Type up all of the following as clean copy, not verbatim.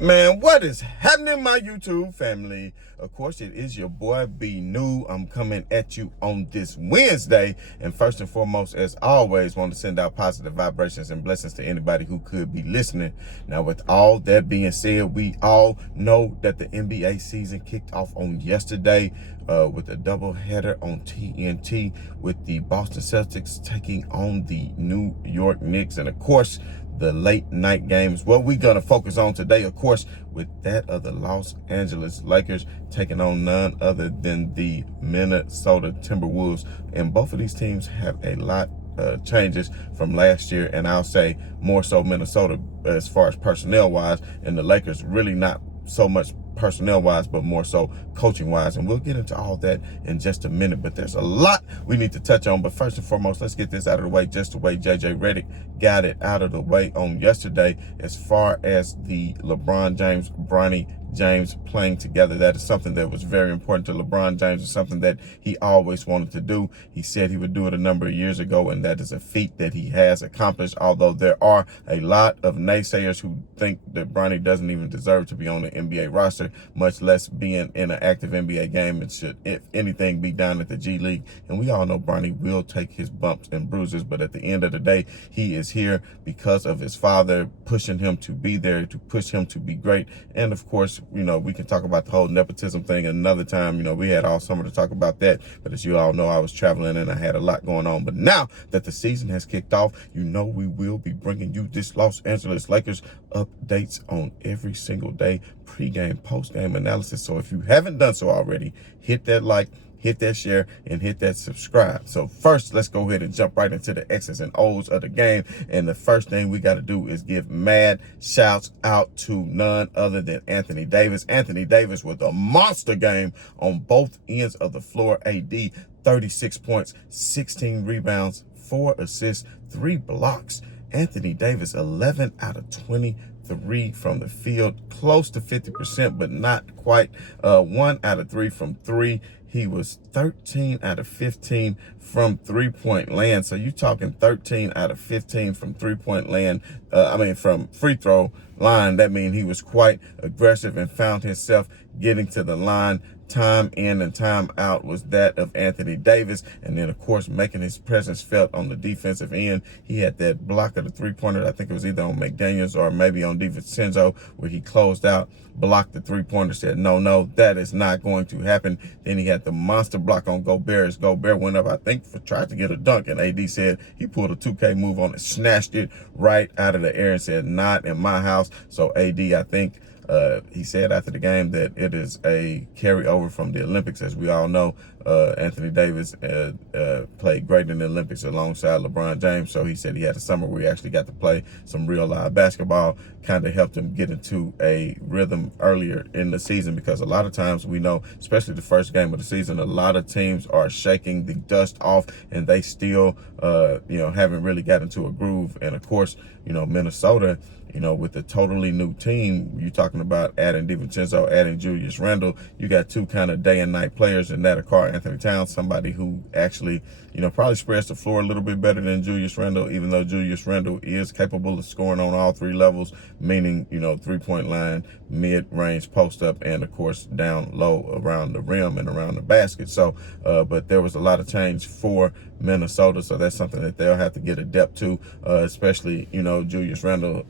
Man, what is happening, my YouTube family? Of course, it is your boy B New. I'm coming at you on this Wednesday. And first and foremost, as always, want to send out positive vibrations and blessings to anybody who could be listening. Now, with all that being said, we all know that the NBA season kicked off on yesterday with a doubleheader on TNT with the Boston Celtics taking on the New York Knicks. And of course, the late night games. What we're going to focus on today, of course, with that of the Los Angeles Lakers taking on none other than the Minnesota Timberwolves. And both of these teams have a lot changes from last year, and I'll say more so Minnesota as far as personnel wise, and the Lakers really not so much personnel wise, but more so coaching wise. And we'll get into all that in just a minute, but there's a lot we need to touch on. But first and foremost, let's get this out of the way just the way JJ Redick got it out of the way on yesterday. As far as the LeBron James, Bronny James playing together, that is something that was very important to LeBron James. It's something that he always wanted to do. He said he would do it a number of years ago, and that is a feat that he has accomplished. Although there are a lot of naysayers who think that Bronny doesn't even deserve to be on the NBA roster, much less being in an active NBA game, and should, if anything, be down at the G League. And we all know Bronny will take his bumps and bruises, but at the end of the day, he is here because of his father pushing him to be there, to push him to be great. And of course, you know, we can talk about the whole nepotism thing another time. You know, we had all summer to talk about that, but as you all know, I was traveling and I had a lot going on. But now that the season has kicked off, you know, we will be bringing you this Los Angeles Lakers updates on every single day, pregame, postgame analysis. So if you haven't done so already, hit that like, hit that share, and hit that subscribe. So first, let's go ahead and jump right into the X's and O's of the game. And the first thing we got to do is give mad shouts out to none other than Anthony Davis. Anthony Davis with a monster game on both ends of the floor. AD, 36 points, 16 rebounds, 4 assists, 3 blocks. Anthony Davis, 11 out of 23 from the field, close to 50%, but not quite. 1 out of 3 from 3. He was 13 out of 15 from three-point land. So you're talking 13 out of 15 from three-point land. From free throw line. That means he was quite aggressive and found himself getting to the line. Time in and time out was that of Anthony Davis. And then, of course, making his presence felt on the defensive end. He had that block of the three-pointer. I think it was either on McDaniels or maybe on DiVincenzo, where he closed out, blocked the three-pointer, said, no, that is not going to happen. Then he had the monster block on Gobert. As Gobert went up, I think, tried to get a dunk, and AD said he pulled a 2K move on it, snatched it right out of the air and said, not in my house. So AD, I think, he said after the game that it is a carryover from the Olympics. As we all know, Anthony Davis played great in the Olympics alongside LeBron James. So he said he had a summer where he actually got to play some real live basketball, kind of helped him get into a rhythm earlier in the season, because a lot of times we know, especially the first game of the season, a lot of teams are shaking the dust off and they still, haven't really got into a groove. And of course, Minnesota, with a totally new team, you're talking about adding DiVincenzo, adding Julius Randle. You got two kind of day and night players in that. Karl Anthony Towns, somebody who actually, probably spreads the floor a little bit better than Julius Randle, even though Julius Randle is capable of scoring on all three levels, meaning, three-point line, mid-range, post-up, and, of course, down low around the rim and around the basket. So, but there was a lot of change for Minnesota, so that's something that they'll have to get adept to, especially, Julius Randle,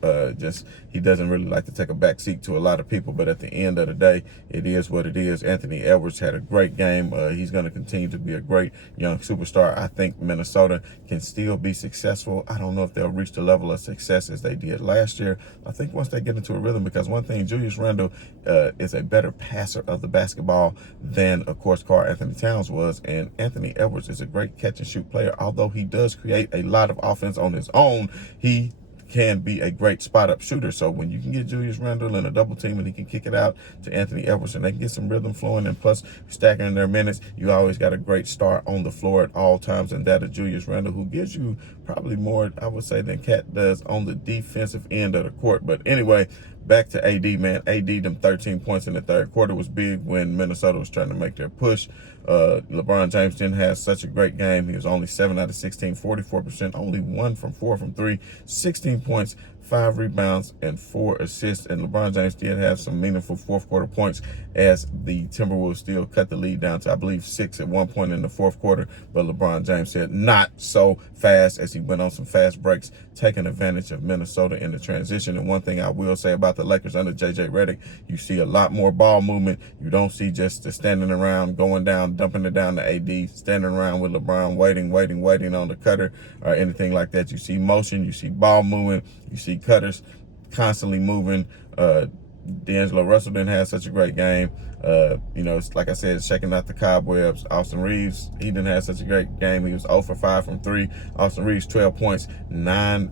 he doesn't really like to take a back seat to a lot of people, but at the end of the day, it is what it is. Anthony Edwards had a great game. He's going to continue to be a great young superstar. I think Minnesota can still be successful. I don't know if they'll reach the level of success as they did last year. I think once they get into a rhythm, because one thing, Julius Randle is a better passer of the basketball than, of course, Karl Anthony Towns was, and Anthony Edwards is a great catch and shoot player. Although he does create a lot of offense on his own, he can be a great spot-up shooter. So when you can get Julius Randle in a double team and he can kick it out to Anthony Edwards and they can get some rhythm flowing, and plus stacking their minutes, you always got a great star on the floor at all times, and that is Julius Randle, who gives you probably more, I would say, than Cat does on the defensive end of the court. But anyway, back to AD, man. AD, them 13 points in the third quarter was big when Minnesota was trying to make their push. LeBron James didn't have such a great game. He was only 7 out of 16, 44%, only 1 from 4 from 3, 16 points, 5 rebounds, and 4 assists. And LeBron James did have some meaningful fourth quarter points as the Timberwolves still cut the lead down to, I believe, 6 at one point in the fourth quarter. But LeBron James said not so fast as he went on some fast breaks, taking advantage of Minnesota in the transition. And one thing I will say about the Lakers under J.J. Redick, you see a lot more ball movement. You don't see just the standing around, going down, dumping it down to AD, standing around with LeBron, waiting on the cutter or anything like that. You see motion, you see ball moving, you see cutters constantly moving. D'Angelo Russell didn't have such a great game. It's like I said, checking out the cobwebs. Austin Reeves, he didn't have such a great game. He was 0 for 5 from 3. Austin Reeves, 12 points, 9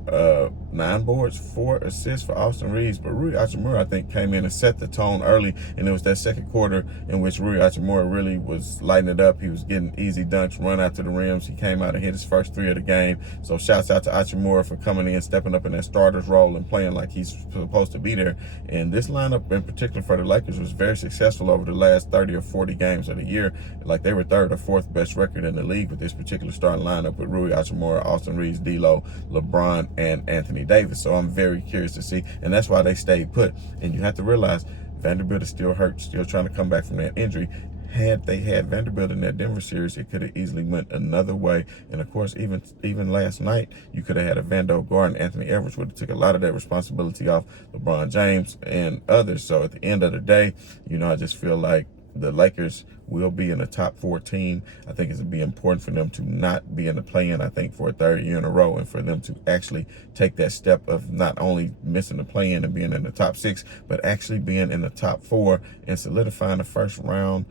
boards, 4 assists for Austin Reeves. But Rui Hachimura, I think, came in and set the tone early, and it was that second quarter in which Rui Hachimura really was lighting it up. He was getting easy dunks, run out to the rims. He came out and hit his first 3 of the game. So shouts out to Hachimura for coming in, stepping up in that starter's role and playing like he's supposed to be there. And this lineup in particular for the Lakers was very successful over the last 30 or 40 games of the year. Like, they were 3rd or 4th best record in the league with this particular starting lineup with Rui Hachimura, Austin Reeves, D'Lo, LeBron, and Anthony Davis. So I'm very curious to see, and that's why they stayed put. And you have to realize Vanderbilt is still hurt, still trying to come back from that injury. Had they had Vanderbilt in that Denver series, it could have easily went another way. And of course, even last night, you could have had a Vando Gordon, Anthony Edwards would have took a lot of that responsibility off LeBron James and others. So at the end of the day, I just feel like the Lakers will be in the top 14. I think it's going to be important for them to not be in the play-in, I think, for a 3rd year in a row, and for them to actually take that step of not only missing the play-in and being in the top 6, but actually being in the top 4 and solidifying the first round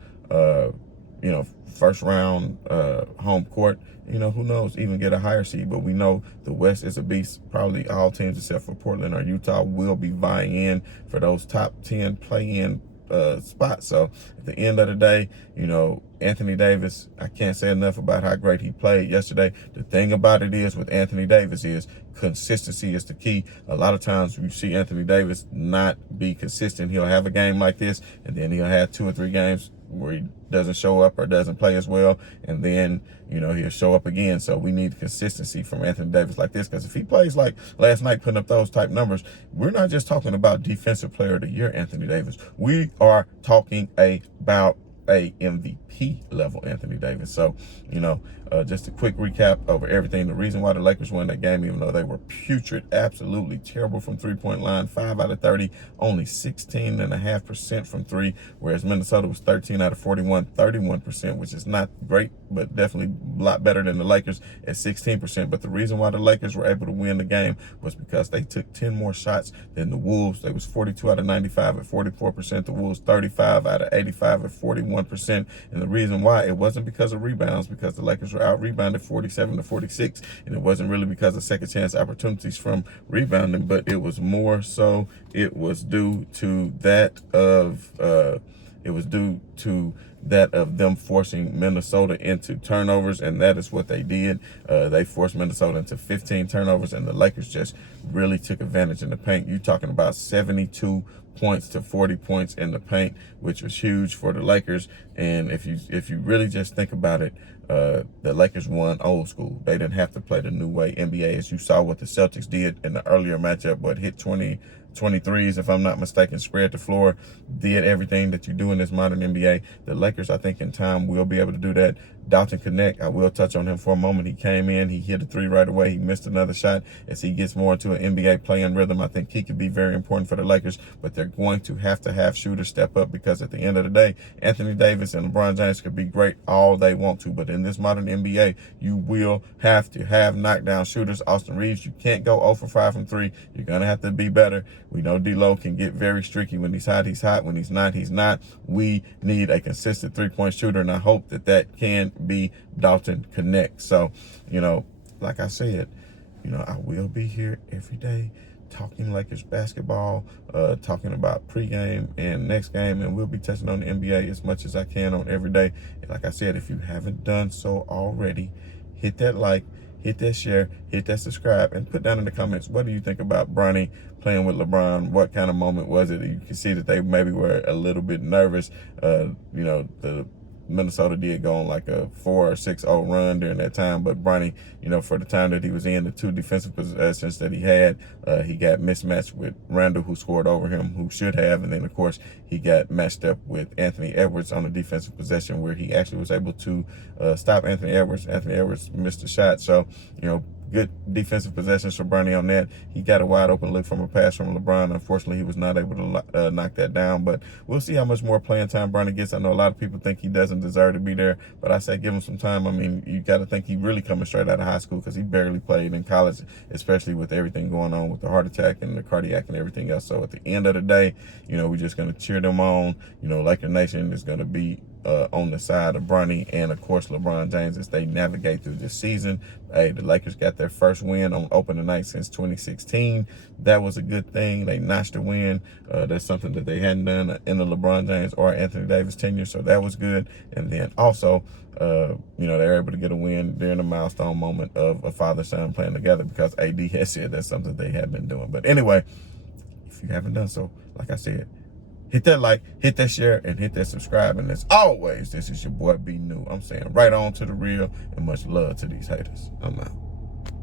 home court. Who knows, even get a higher seed. But we know the West is a beast. Probably all teams except for Portland or Utah will be vying in for those top 10 play-in spots. So at the end of the day, Anthony Davis, I can't say enough about how great he played yesterday. The thing about it is with Anthony Davis is consistency is the key. A lot of times you see Anthony Davis not be consistent. He'll have a game like this, and then he'll have 2 or 3 games where he doesn't show up or doesn't play as well, and then he'll show up again. So we need consistency from Anthony Davis like this, because if he plays like last night, putting up those type numbers, we're not just talking about Defensive Player of the Year Anthony Davis. We are talking about a MVP level Anthony Davis. So, just a quick recap over everything. The reason why the Lakers won that game, even though they were putrid, absolutely terrible from three-point line, 5 out of 30, only 16.5% from 3, whereas Minnesota was 13 out of 41, 31%, which is not great, but definitely a lot better than the Lakers at 16%. But the reason why the Lakers were able to win the game was because they took 10 more shots than the Wolves. They was 42 out of 95 at 44%. The Wolves 35 out of 85 at 41%. And the reason why, it wasn't because of rebounds, because the Lakers were out rebounded 47 to 46, and it wasn't really because of second chance opportunities from rebounding, but it was more so it was due to that of them forcing Minnesota into turnovers, and that is what they did. They forced Minnesota into 15 turnovers, and the Lakers just really took advantage in the paint. You're talking about 72 points to 40 points in the paint, which was huge for the Lakers. And if you really just think about it, the Lakers won old school. They didn't have to play the new way NBA, as you saw what the Celtics did in the earlier matchup, but hit 23s, if I'm not mistaken, spread the floor, did everything that you do in this modern NBA. The Lakers, I think, in time will be able to do that. Dalton Knecht, I will touch on him for a moment. He came in, he hit a 3 right away. He missed another shot. As he gets more into an NBA playing rhythm, I think he could be very important for the Lakers, but they're going to have shooters step up, because at the end of the day, Anthony Davis and LeBron James could be great all they want to, but in this modern NBA, you will have to have knockdown shooters. Austin Reeves, you can't go 0 for 5 from 3. You're going to have to be better. We know D'Lo can get very streaky. When he's hot, he's hot. When he's not, he's not. We need a consistent 3-point shooter, and I hope that can be Dalton Knecht. So, like I said, I will be here every day talking Lakers basketball, talking about pregame and next game, and we'll be touching on the NBA as much as I can on every day. And like I said, if you haven't done so already, hit that like, hit that share, hit that subscribe, and put down in the comments, what do you think about Bronny playing with LeBron? What kind of moment was it? You can see that they maybe were a little bit nervous. The Minnesota did go on like a 4 or 6-0 run during that time, but Bronny, for the time that he was in, the 2 defensive possessions that he had, he got mismatched with Randall, who scored over him, who should have, and then of course he got matched up with Anthony Edwards on a defensive possession where he actually was able to stop Anthony Edwards. Anthony Edwards missed a shot, so good defensive possessions for Bronny on that. He got a wide open look from a pass from LeBron. Unfortunately, he was not able to knock that down, but we'll see how much more playing time Bronny gets. I know a lot of people think he doesn't deserve to be there, but I say give him some time. I mean, you got to think he really coming straight out of high school because he barely played in college, especially with everything going on with the heart attack and the cardiac and everything else. So at the end of the day, we're just going to cheer them on. Laker Nation is going to be on the side of Bronny and, of course, LeBron James as they navigate through this season. Hey, the Lakers got their first win on opening night since 2016. That was a good thing. They notched a win. That's something that they hadn't done in the LeBron James or Anthony Davis tenure, so that was good. And then also, they were able to get a win during the milestone moment of a father-son playing together because AD has said that's something they have been doing. But anyway, if you haven't done so, like I said, hit that like, hit that share, and hit that subscribe. And as always, this is your boy B New. I'm saying right on to the real, and much love to these haters. I'm out.